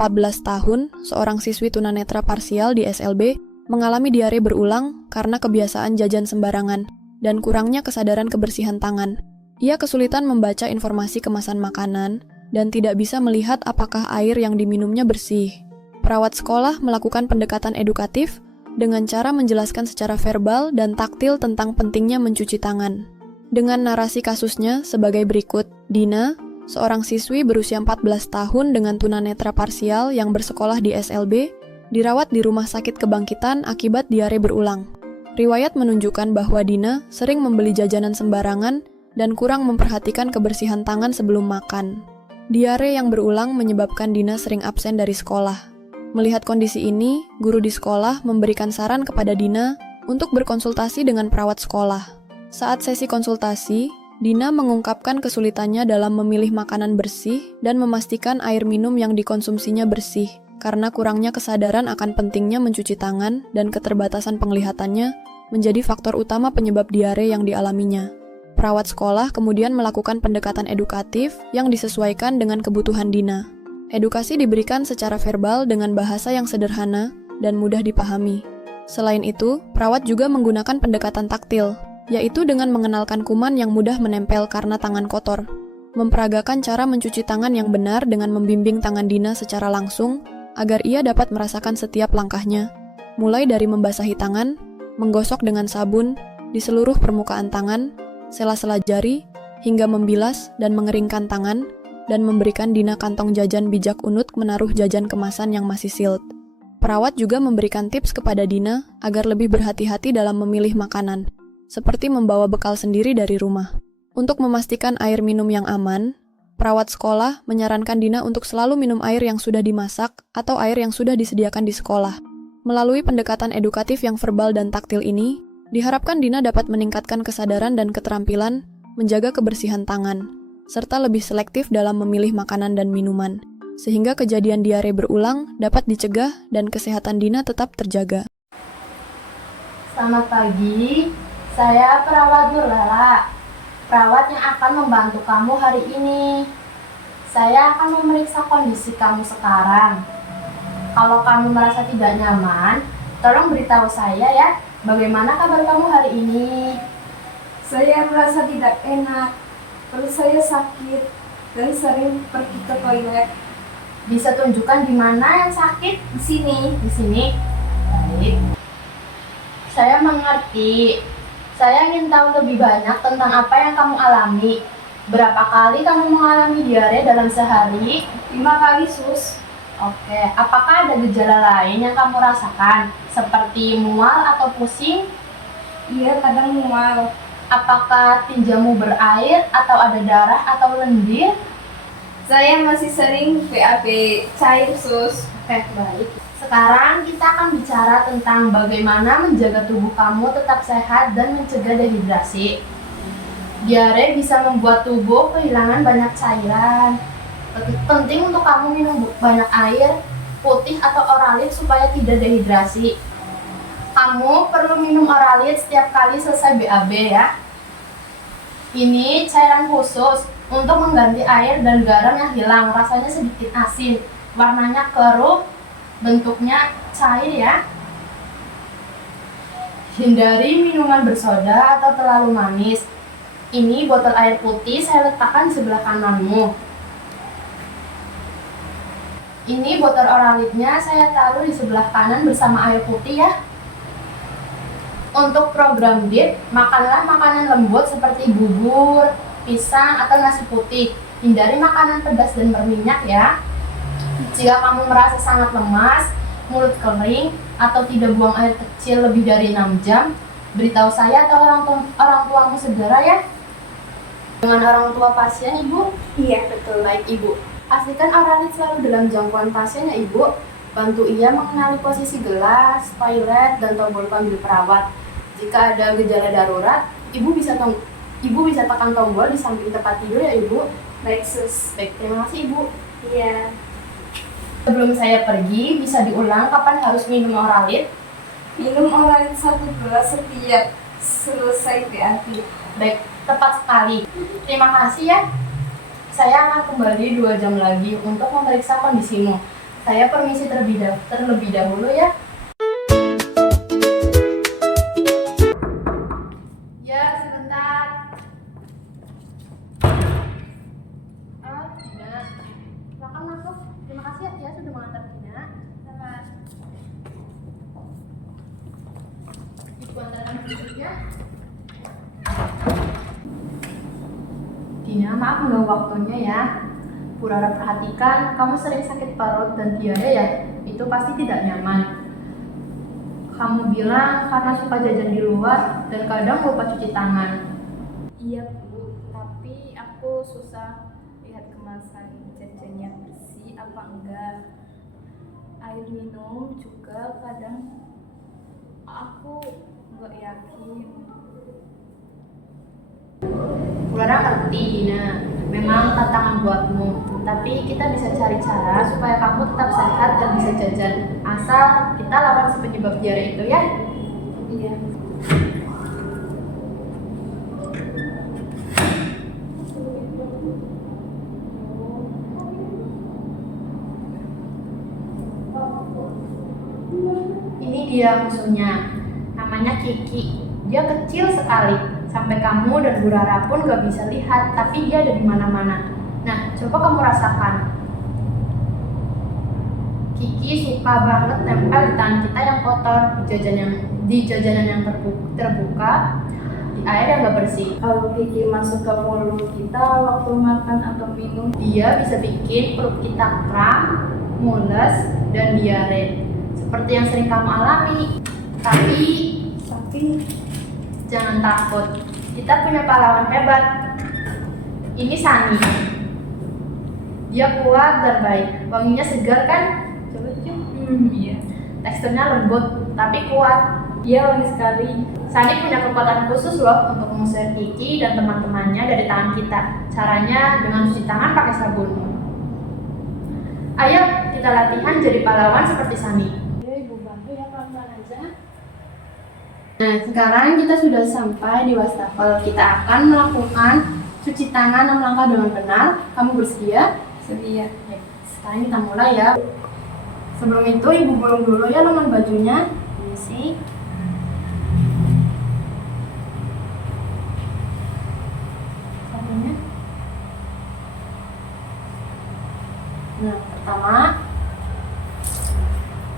14 tahun, seorang siswi tunanetra parsial di SLB mengalami diare berulang karena kebiasaan jajan sembarangan dan kurangnya kesadaran kebersihan tangan. Ia kesulitan membaca informasi kemasan makanan dan tidak bisa melihat apakah air yang diminumnya bersih. Perawat sekolah melakukan pendekatan edukatif dengan cara menjelaskan secara verbal dan taktil tentang pentingnya mencuci tangan. Dengan narasi kasusnya sebagai berikut, Dina, seorang siswi berusia 14 tahun dengan tunanetra parsial yang bersekolah di SLB, dirawat di Rumah Sakit Kebangkitan akibat diare berulang. Riwayat menunjukkan bahwa Dina sering membeli jajanan sembarangan dan kurang memperhatikan kebersihan tangan sebelum makan. Diare yang berulang menyebabkan Dina sering absen dari sekolah. Melihat kondisi ini, guru di sekolah memberikan saran kepada Dina untuk berkonsultasi dengan perawat sekolah. Saat sesi konsultasi, Dina mengungkapkan kesulitannya dalam memilih makanan bersih dan memastikan air minum yang dikonsumsinya bersih, karena kurangnya kesadaran akan pentingnya mencuci tangan dan keterbatasan penglihatannya menjadi faktor utama penyebab diare yang dialaminya. Perawat sekolah kemudian melakukan pendekatan edukatif yang disesuaikan dengan kebutuhan Dina. Edukasi diberikan secara verbal dengan bahasa yang sederhana dan mudah dipahami. Selain itu, perawat juga menggunakan pendekatan taktil, yaitu dengan mengenalkan kuman yang mudah menempel karena tangan kotor. Memperagakan cara mencuci tangan yang benar dengan membimbing tangan Dina secara langsung agar ia dapat merasakan setiap langkahnya, mulai dari membasahi tangan, menggosok dengan sabun di seluruh permukaan tangan, sela-sela jari, hingga membilas dan mengeringkan tangan, dan memberikan Dina kantong jajan bijak unut menaruh jajan kemasan yang masih silt. Perawat juga memberikan tips kepada Dina agar lebih berhati-hati dalam memilih makanan, seperti membawa bekal sendiri dari rumah. Untuk memastikan air minum yang aman, perawat sekolah menyarankan Dina untuk selalu minum air yang sudah dimasak atau air yang sudah disediakan di sekolah. Melalui pendekatan edukatif yang verbal dan taktil ini, diharapkan Dina dapat meningkatkan kesadaran dan keterampilan menjaga kebersihan tangan, serta lebih selektif dalam memilih makanan dan minuman, sehingga kejadian diare berulang dapat dicegah dan kesehatan Dina tetap terjaga. Selamat pagi, saya perawat Nurlela, perawat yang akan membantu kamu hari ini. Saya akan memeriksa kondisi kamu sekarang. Kalau kamu merasa tidak nyaman, tolong beritahu saya ya, bagaimana kabar kamu hari ini? Saya merasa tidak enak, perut saya sakit, dan sering pergi ke toilet. Bisa tunjukkan di mana yang sakit? Di sini. Di sini? Baik. Saya mengerti. Saya ingin tahu lebih banyak tentang apa yang kamu alami. Berapa kali kamu mengalami diare dalam sehari? 5 kali, Sus. Oke, apakah ada gejala lain yang kamu rasakan? Seperti mual atau pusing? Iya, kadang mual. Apakah tinjamu berair atau ada darah atau lendir? Saya masih sering BAB cair, Sus. Oke, baik. Sekarang kita akan bicara tentang bagaimana menjaga tubuh kamu tetap sehat dan mencegah dehidrasi. Diare bisa membuat tubuh kehilangan banyak cairan. Penting untuk kamu minum banyak air, putih atau Oralit supaya tidak dehidrasi. Kamu perlu minum Oralit setiap kali selesai BAB ya. Ini cairan khusus untuk mengganti air dan garam yang hilang, rasanya sedikit asin, warnanya keruh, bentuknya cair ya. Hindari minuman bersoda atau terlalu manis. Ini botol air putih saya letakkan di sebelah kananmu. Ini botol Oralitnya saya taruh di sebelah kanan bersama air putih ya. Untuk program diet, makanlah makanan lembut seperti bubur, pisang, atau nasi putih. Hindari makanan pedas dan berminyak ya. Jika kamu merasa sangat lemas, mulut kering, atau tidak buang air kecil lebih dari 6 jam, beritahu saya atau orang tuamu segera ya. Dengan orang tua pasien, Ibu? Iya, betul. Baik, Ibu. Pastikan Oralit selalu dalam jangkauan pasien ya, Ibu. Bantu ia mengenali posisi gelas, toilet, dan tombol panggil perawat. Jika ada gejala darurat, Ibu bisa tekan tombol di samping tempat tidur ya, Ibu. Baik, Sus. Baik, terima kasih, Ibu. Iya. Sebelum saya pergi, bisa diulang kapan harus minum Oralit? Minum Oralit 1 gelas setiap selesai BAB. Baik, tepat sekali. Terima kasih ya. Saya akan kembali 2 jam lagi untuk memeriksa kondisimu. Saya permisi terlebih dahulu ya. Ya, sebentar. Dina, silakan masuk. Terima kasih ya sudah mengantar Dina. Sama. Ibu antarkan berikutnya. Dina, maaf mengganggu waktunya ya. Bu Rara perhatikan, kamu sering sakit parut dan diare ya? Itu pasti tidak nyaman. Kamu bilang karena suka jajan di luar dan kadang lupa cuci tangan. Iya Bu, tapi aku susah lihat kemasan jajannya bersih apa enggak. Air minum juga kadang aku nggak yakin. Bu Rara ngerti, Dina. Memang tantangan buatmu, tapi kita bisa cari cara supaya kamu tetap sehat dan bisa jajan. Asal kita lawan si penyebab diare itu ya. Iya. Ini dia musuhnya, namanya Kiki. Dia kecil sekali, sampai kamu dan Bu Rara pun gak bisa lihat, tapi dia ada di mana-mana. Nah, coba kamu rasakan. Kiki suka banget nempel di tangan kita yang kotor, di jajanan yang terbuka, di air yang gak bersih. Kalau Kiki masuk ke mulut kita waktu makan atau minum, Dia bisa bikin perut kita kram, mules, dan diare. Seperti yang sering kamu alami. Tapi jangan takut. Kita punya pahlawan hebat. Ini Sani. Dia kuat dan baik. Wanginya segar kan? Coba cium. iya. Teksturnya lembut tapi kuat. Iya wangi sekali. Sani punya kekuatan khusus loh untuk mengusir Kiki dan teman-temannya dari tangan kita. Caranya dengan cuci tangan pakai sabun. Ayo kita latihan jadi pahlawan seperti Sani. Ya Ibu bantu ya pelan-pelan aja. Nah, sekarang kita sudah sampai di wastafel. Kita akan melakukan cuci tangan 6 langkah dengan benar. Kamu bersedia? Sedia. Sekarang kita mulai ya. Sebelum itu, Ibu gulung dulu ya lengan bajunya. Ini sih. Sabunnya. Nah, pertama,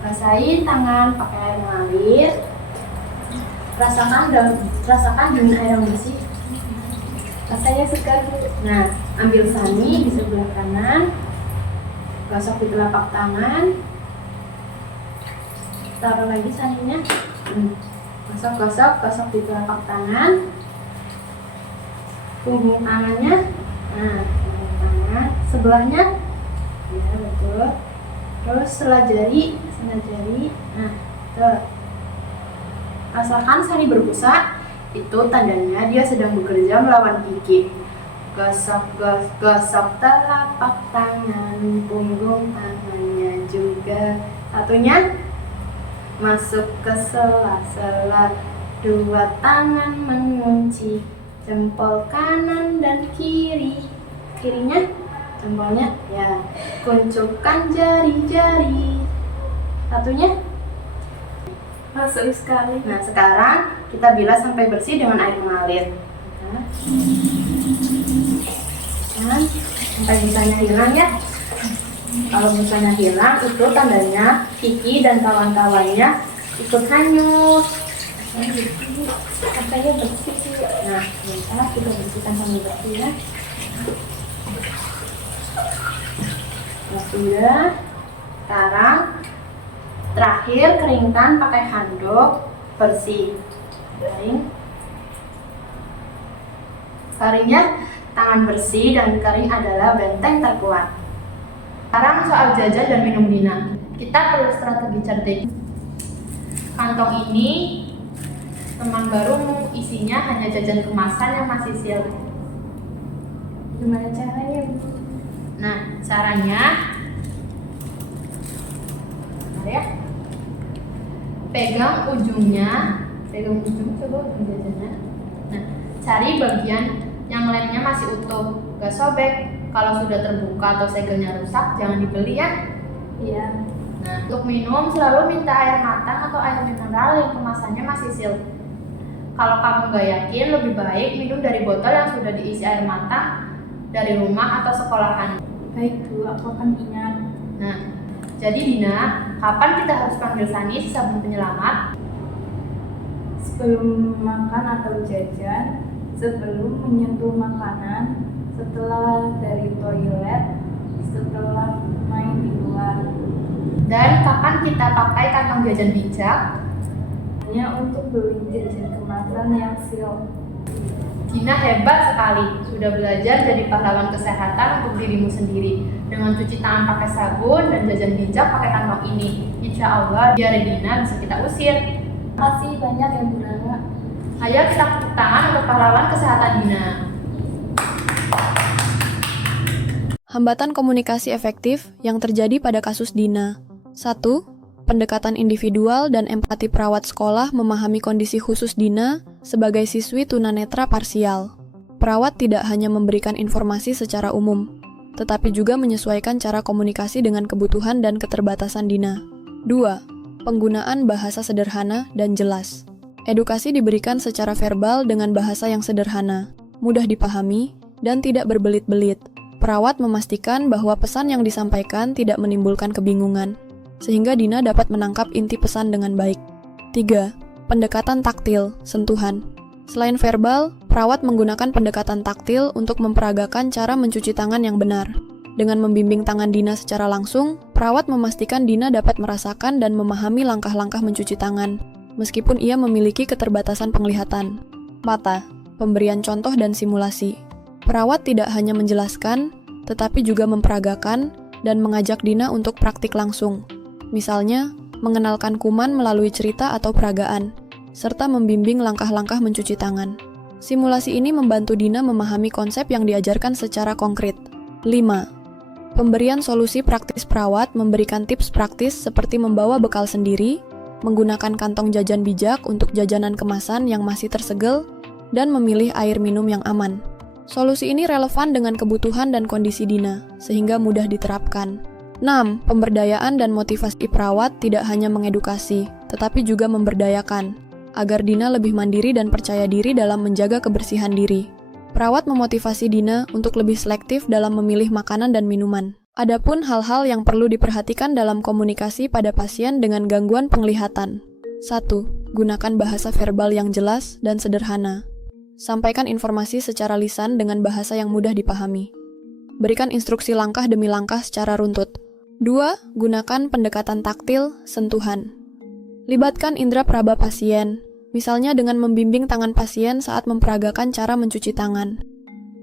basahin tangan pakai air mengalir. Rasakan dengan air yang bersih. Rasanya segar Bu. Nah, ambil Sani di sebelah kanan, gosok di telapak tangan, taruh lagi Saninya, gosok di telapak tangan, punggung tangannya, nah, punggung tangan, sebelahnya, ya betul, terus sebelah jari, nah, tuh. Asalkan Sani berbusa, itu tandanya dia sedang bekerja melawan Kiki. Gosok telapak tangan, punggung tangannya juga. Satunya, masuk ke sela-sela, dua tangan mengunci, jempol kanan dan kiri. Kirinya, jempolnya, ya, kuncupkan jari-jari. Satunya, Masuk sekali. nah, sekarang kita bilas sampai bersih dengan air mengalir. Nah, sampai busanya hilang ya. Kalau busanya hilang, itu tandanya Kiki dan kawan-kawannya ikut hanyut. Rasanya bersih sih. Nah, sebentar kita bersihkan sambil bersih ya. Nah, sudah. Sekarang terakhir keringkan pakai handuk bersih. Karingnya tangan bersih dan kering adalah benteng terkuat. Sekarang soal jajan dan minum Dina. Kita perlu strategi cerdik. Kantong ini teman barumu, isinya hanya jajan kemasan yang masih sil. Gimana caranya Bu? Nah, caranya ya. Pegang ujung coba ujung jajannya. Nah, cari bagian yang lemnya masih utuh, gak sobek. Kalau sudah terbuka atau segelnya rusak, jangan dibeli ya. Iya. Nah, untuk minum selalu minta air matang atau air mineral yang kemasannya masih seal. Kalau kamu nggak yakin, lebih baik minum dari botol yang sudah diisi air matang dari rumah atau sekolahan. Baik Bu, aku akan ingat. Nah, jadi Dina, kapan kita harus panggil Sani si sabun penyelamat? Sebelum makan atau jajan, sebelum menyentuh makanan, setelah dari toilet, setelah main di luar. Dan kapan kita pakai kantong jajan bijak? Hanya untuk beli jajan kemasan yang seal. Dina hebat sekali, sudah belajar jadi pahlawan kesehatan untuk dirimu sendiri dengan cuci tangan pakai sabun dan jajan bijak pakai kantong ini. Insya Allah diare Dina bisa kita usir. Makasih banyak ya Bu Nana. Ayo kita tepuk tangan untuk pahlawan kesehatan Dina. Hambatan komunikasi efektif yang terjadi pada kasus Dina. 1. Pendekatan individual dan empati perawat sekolah memahami kondisi khusus Dina sebagai siswi tunanetra parsial. Perawat tidak hanya memberikan informasi secara umum, tetapi juga menyesuaikan cara komunikasi dengan kebutuhan dan keterbatasan Dina. 2. Penggunaan bahasa sederhana dan jelas. Edukasi diberikan secara verbal dengan bahasa yang sederhana, mudah dipahami, dan tidak berbelit-belit. Perawat memastikan bahwa pesan yang disampaikan tidak menimbulkan kebingungan, sehingga Dina dapat menangkap inti pesan dengan baik. 3. Pendekatan taktil, sentuhan. Selain verbal, perawat menggunakan pendekatan taktil untuk memperagakan cara mencuci tangan yang benar. Dengan membimbing tangan Dina secara langsung, perawat memastikan Dina dapat merasakan dan memahami langkah-langkah mencuci tangan, meskipun ia memiliki keterbatasan penglihatan. Mata, pemberian contoh dan simulasi. Perawat tidak hanya menjelaskan, tetapi juga memperagakan dan mengajak Dina untuk praktik langsung. Misalnya, mengenalkan kuman melalui cerita atau peragaan, serta membimbing langkah-langkah mencuci tangan. Simulasi ini membantu Dina memahami konsep yang diajarkan secara konkret. 5. Pemberian solusi praktis. Perawat memberikan tips praktis seperti membawa bekal sendiri, menggunakan kantong jajan bijak untuk jajanan kemasan yang masih tersegel, dan memilih air minum yang aman. Solusi ini relevan dengan kebutuhan dan kondisi Dina, sehingga mudah diterapkan. 6. Pemberdayaan dan motivasi. Perawat tidak hanya mengedukasi, tetapi juga memberdayakan, agar Dina lebih mandiri dan percaya diri dalam menjaga kebersihan diri. Perawat memotivasi Dina untuk lebih selektif dalam memilih makanan dan minuman. Adapun hal-hal yang perlu diperhatikan dalam komunikasi pada pasien dengan gangguan penglihatan. 1. Gunakan bahasa verbal yang jelas dan sederhana. Sampaikan informasi secara lisan dengan bahasa yang mudah dipahami. Berikan instruksi langkah demi langkah secara runtut. 2. Gunakan pendekatan taktil, sentuhan. Libatkan indera peraba pasien, misalnya dengan membimbing tangan pasien saat memperagakan cara mencuci tangan.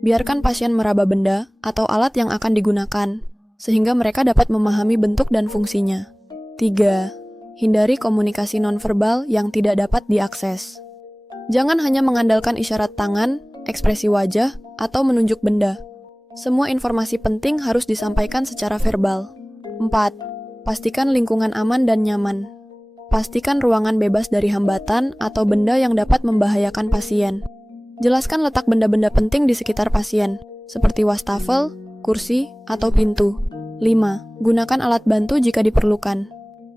Biarkan pasien meraba benda atau alat yang akan digunakan, sehingga mereka dapat memahami bentuk dan fungsinya. 3. Hindari komunikasi nonverbal yang tidak dapat diakses. Jangan hanya mengandalkan isyarat tangan, ekspresi wajah, atau menunjuk benda. Semua informasi penting harus disampaikan secara verbal. 4. Pastikan lingkungan aman dan nyaman. Pastikan ruangan bebas dari hambatan atau benda yang dapat membahayakan pasien. Jelaskan letak benda-benda penting di sekitar pasien, seperti wastafel, kursi, atau pintu. 5. Gunakan alat bantu jika diperlukan.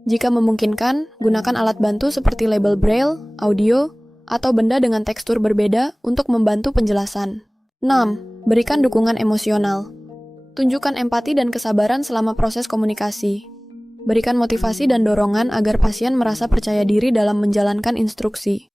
Jika memungkinkan, gunakan alat bantu seperti label braille, audio, atau benda dengan tekstur berbeda untuk membantu penjelasan. 6. Berikan dukungan emosional. Tunjukkan empati dan kesabaran selama proses komunikasi. Berikan motivasi dan dorongan agar pasien merasa percaya diri dalam menjalankan instruksi.